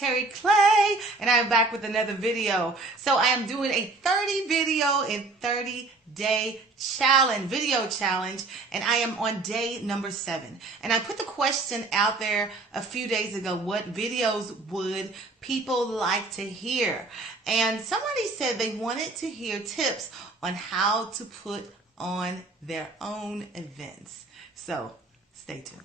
Terry Clay, and I'm back with another video. So I am doing a 30 video in 30-day video challenge, and I am on day number 7. And I put the question out there a few days ago, what videos would people like to hear? And somebody said they wanted to hear tips on how to put on their own events. So stay tuned.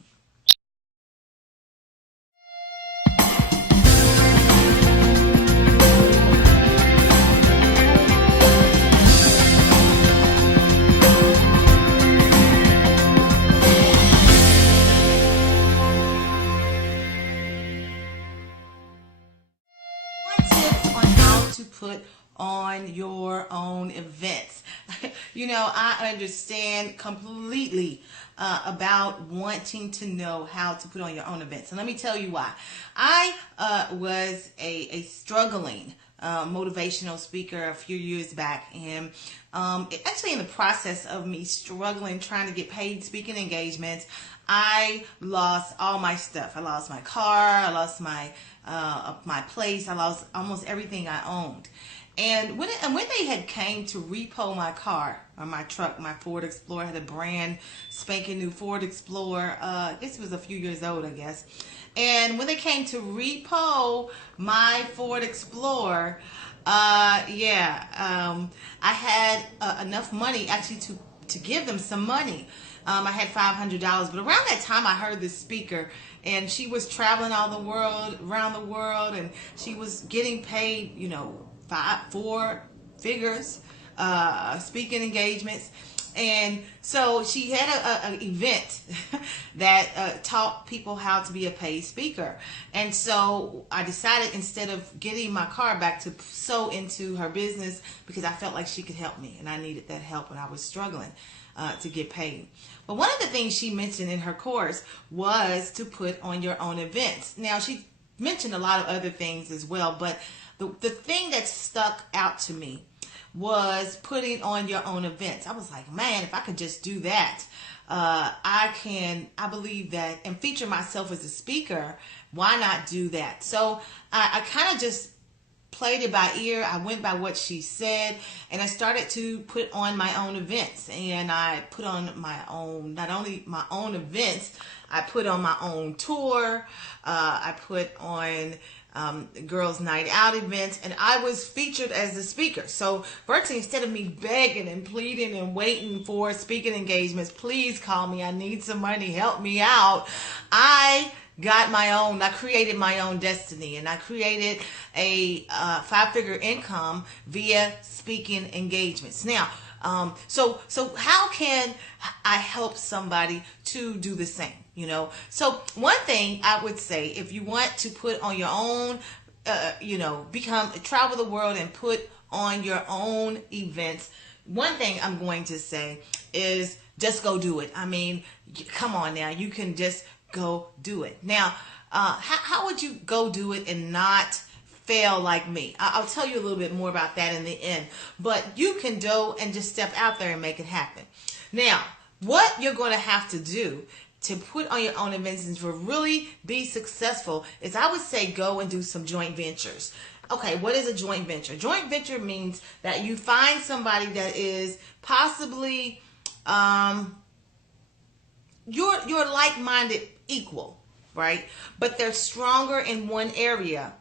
To put on your own events. You know, I understand completely about wanting to know how to put on your own events. And let me tell you why. I was a struggling motivational speaker a few years back, and actually in the process of me struggling trying to get paid speaking engagements, I lost all my stuff. I lost my car, I lost my place, I lost almost everything I owned. And when they had came to repo my car or my truck, my Ford Explorer, I had a brand spanking new Ford Explorer. I guess it was a few years old, I guess. And when they came to repo my Ford Explorer, I had enough money actually to give them some money. I had $500, but around that time I heard this speaker, and she was traveling around the world, and she was getting paid, you know, 4 figures, speaking engagements. And so she had an event that taught people how to be a paid speaker. And so I decided, instead of getting my car back, to sow into her business, because I felt like she could help me, and I needed that help when I was struggling to get paid. But one of the things she mentioned in her course was to put on your own events. Now, she mentioned a lot of other things as well, but the thing that stuck out to me was putting on your own events. I was like, man, if I could just do that, I believe that, and feature myself as a speaker, why not do that? So I kind of just played it by ear. I went by what she said, and I started to put on my own events. And I put on my own, not only my own events, I put on my own tour. I put on girls' night out events, and I was featured as a speaker. So virtually, instead of me begging and pleading and waiting for speaking engagements, please call me, I need some money, help me out, I got my own. I created my own destiny, and I created a 5-figure income via speaking engagements. Now, so how can I help somebody to do the same? You know, so one thing I would say, if you want to put on your own, travel the world and put on your own events, one thing I'm going to say is just go do it. I mean, come on now, you can just go do it. Now, how would you go do it and not fail like me? I'll tell you a little bit more about that in the end, but you can go and just step out there and make it happen. Now, what you're going to have to do to put on your own events and to really be successful is, I would say, go and do some joint ventures. Okay, what is a joint venture? Joint venture means that you find somebody that is possibly your like-minded equal, right? But they're stronger in one area,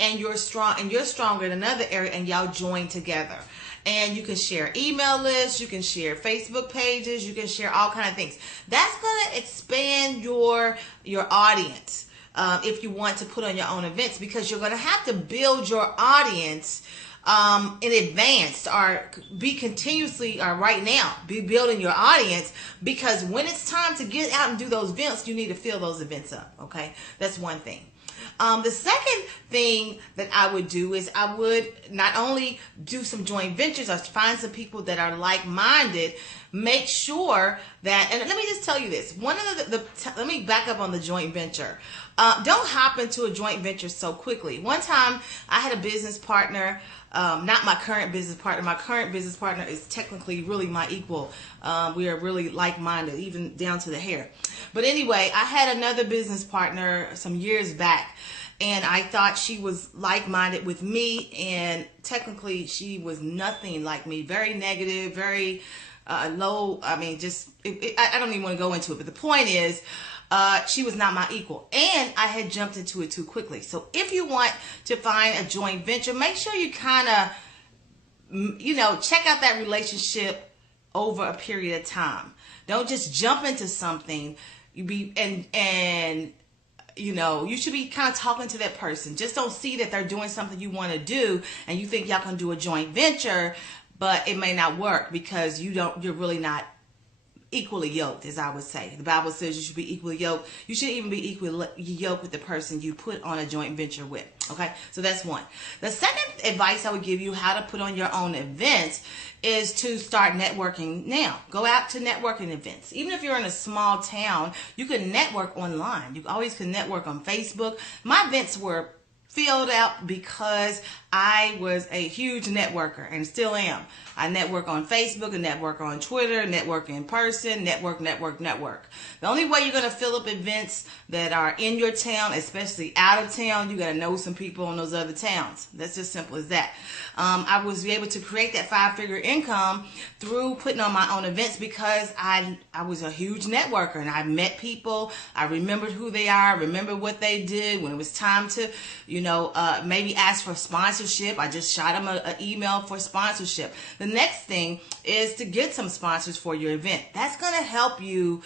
and you're stronger in another area, and y'all join together. And you can share email lists, you can share Facebook pages, you can share all kinds of things. That's going to expand your audience if you want to put on your own events, because you're going to have to build your audience in advance, or be continuously, or right now, be building your audience, because when it's time to get out and do those events, you need to fill those events up. Okay, that's one thing. The second thing that I would do is, I would not only do some joint ventures or find some people that are like-minded, make sure that, and let me just tell you this, one of let me back up on the joint venture. Don't hop into a joint venture so quickly. One time I had a business partner, not my current business partner. My current business partner is technically really my equal. We are really like-minded, even down to the hair. But anyway, I had another business partner some years back, and I thought she was like-minded with me, and technically she was nothing like me. Very negative, very low. I mean, I don't even want to go into it, but the point is, she was not my equal, and I had jumped into it too quickly. So if you want to find a joint venture, make sure you kind of, check out that relationship over a period of time. Don't just jump into something. You should be kind of talking to that person. Just don't see that they're doing something you want to do and you think y'all can do a joint venture, but it may not work because you're really not equally yoked, as I would say. The Bible says you should be equally yoked. You should even be equally yoked with the person you put on a joint venture with. Okay, so that's one. The second advice I would give you how to put on your own events is to start networking now. Go out to networking events. Even if you're in a small town, you can network online. You always can network on Facebook. My events were filled out because I was a huge networker and still am. I network on Facebook and network on Twitter, network in person, network. The only way you're going to fill up events that are in your town, especially out of town, you got to know some people in those other towns. That's just simple as that. I was able to create that 5-figure income through putting on my own events because I was a huge networker and I met people. I remembered who they are, remembered what they did. When it was time to, maybe ask for sponsorship, I just shot them an email for sponsorship. The next thing is to get some sponsors for your event. That's going to help you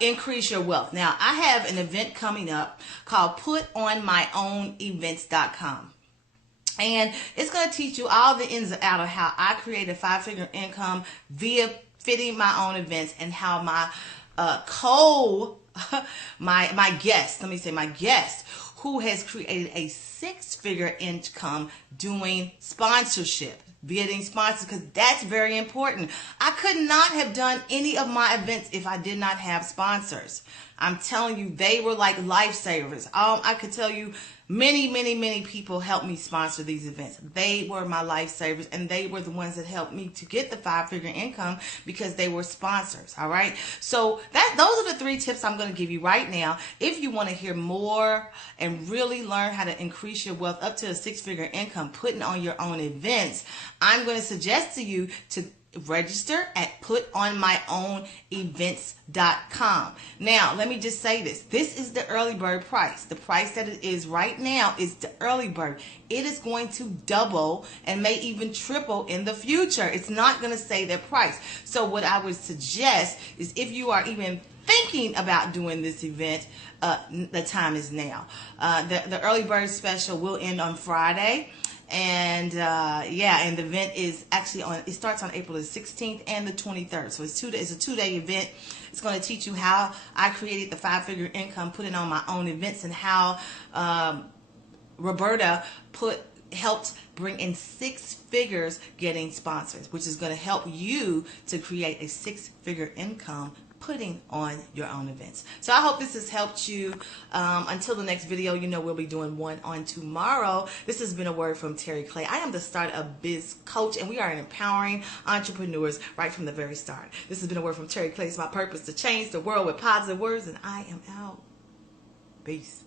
increase your wealth. Now, I have an event coming up called PutOnMyOwnEvents.com. And it's going to teach you all the ins and outs of how I create a 5-figure income via fitting my own events, and how my my guest who has created a 6-figure income doing sponsorship, getting sponsors, because that's very important. I could not have done any of my events if I did not have sponsors. I'm telling you, they were like lifesavers. I could tell you many people helped me sponsor these events. They were my lifesavers, and they were the ones that helped me to get the 5-figure income because they were sponsors. All right. So those are the 3 tips I'm going to give you right now. If you want to hear more and really learn how to increase your wealth up to a 6-figure income, putting on your own events, I'm going to suggest to you to register at PutOnMyOwnEvents.com. Now, let me just say this. This is the early bird price. The price that it is right now is the early bird. It is going to double and may even triple in the future. It's not going to stay that price. So what I would suggest is, if you are even thinking about doing this event, the time is now. The early bird special will end on Friday. And and the event is actually it starts on April the 16th and the 23rd. So it's a 2-day event. It's going to teach you how I created the 5-figure income, putting on my own events, and how Roberta helped bring in 6 figures getting sponsors, which is going to help you to create a 6-figure income putting on your own events. So I hope this has helped you. Until the next video, we'll be doing one on tomorrow. This has been a word from Terry Clay. I am the Startup Biz Coach, and we are empowering entrepreneurs right from the very start. This has been a word from Terry Clay. It's my purpose to change the world with positive words, and I am out. Peace.